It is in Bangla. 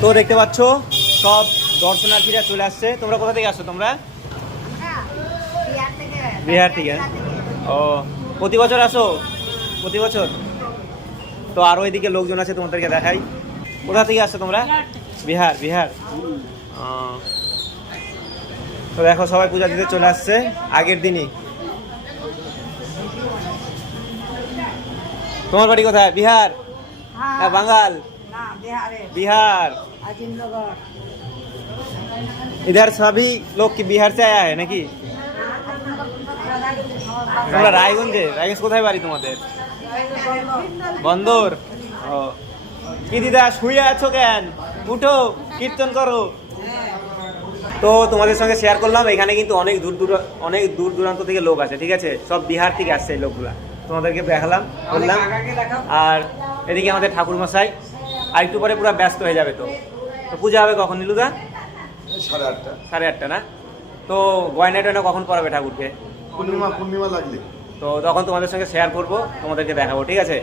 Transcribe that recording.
তো দেখতে পাচ্ছ সব দর্শনার্থীরা চলে আসছে। তোমরা কোথা থেকে আসছো? তোমরা বিহার থেকে। ও, প্রতি বছর আসো? প্রতি বছর। তো আরও এদিকে লোকজন আছে, তোমাদেরকে দেখাই। কোথা থেকে আসছো তোমরা? বিহার। বিহার। তো দেখো সবাই পূজা দিতে চলে আসছে আগের দিনই। তোমার বাড়ি কোথায়? বিহার না বাঙ্গাল? बिहार। इधर सभी लोग की बिहार से आया है নাকি? তোমরা রায়গঞ্জে? রায়গঞ্জ কোথায় বাড়ি তোমাদের? বন্দর। ও, কি দিদা শুয়ে আছো কেন? উঠো, কীর্তন করো। তো তোমাদের সঙ্গে শেয়ার করলাম, এখানে কিন্তু অনেক দূর দূরান্ত থেকে লোক আছে, ঠিক আছে? সব বিহার থেকে আসছে এই লোকগুলা, তোমাদেরকে দেখালাম বললাম। আর এদিকে আমাদের ঠাকুরমশাই, আর একটু পরে পুরো ব্যস্ত হয়ে যাবে। তো পূজা হবে কখন নীলুদা? 8:30। 8:30 না? তো গয়না টয়না কখন পড়াবে ঠাকুরকে? পূর্ণিমা লাগলে। তো তখন তোমাদের সঙ্গে শেয়ার করবো, তোমাদেরকে দেখাবো, ঠিক আছে?